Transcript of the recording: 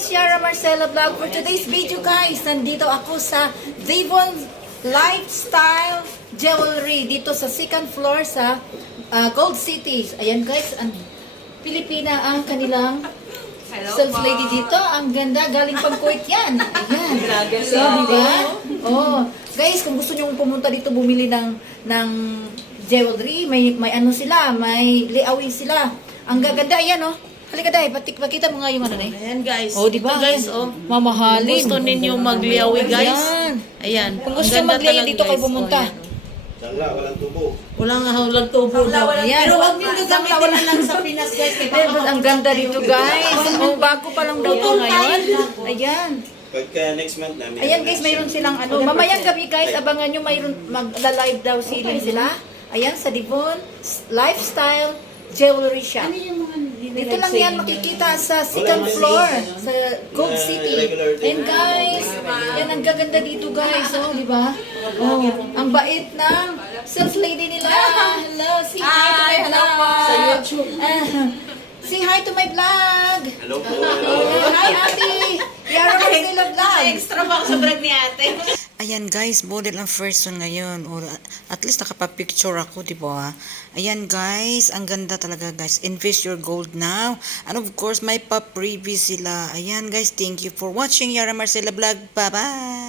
guys, Yara Marcela Vlog. For today's video guys, nandito ako sa Devon Lifestyle Jewelry dito sa second floor sa Gold City. Ayan guys, Pilipina ang kanilang sales lady dito. Ang ganda, galing pang Kuwait yan. Ayan. So, diba? Oh, guys, kung gusto nyo pumunta dito bumili ng jewelry, may ano sila, may layawin sila. Ang gaganda, ayan oh. Halika dahil, pakita mo nga yung ano na eh. Ayan guys. Oh, diba? Ito guys, oh. Mamahalin. Gusto ninyo magliyawi guys. Ayan. Ayan. Kung gusto nyo magliyawi dito kayo pumunta. Sangla, walang tubo. Walang tubo daw. Ayan. Pero huwag nyo gagamitin lang sa Pinas guys. Pero ang ganda dito guys. Oh, bago pa lang daw ito ngayon. Ayan. Pagka next month na. Ayan guys, mayroon silang ano. Mamayang gabi guys, abangan nyo mayroon magla-live daw sila. Ayan, sa Devon Lifestyle Jewelry Shop. Dito lang yan makikita sa second floor sa Gold City. And guys, yan ang gaganda dito guys, oh, di ba? Oh, ang bait ng sales lady nila. Hello, say hi to my vlog. Sa YouTube. Say hi to my vlog. Hello po. Hi, Ate. Yara Marcela Vlog. Extra pa ako sa vlog ni ate. Ayan guys, model ang first one ngayon. Or at least nakapapicture ako, di ba? Ayan guys, ang ganda talaga guys. Invest your gold now. And of course, may pa-previous sila. Ayan guys, thank you for watching Yara Marcela Vlog. Bye-bye!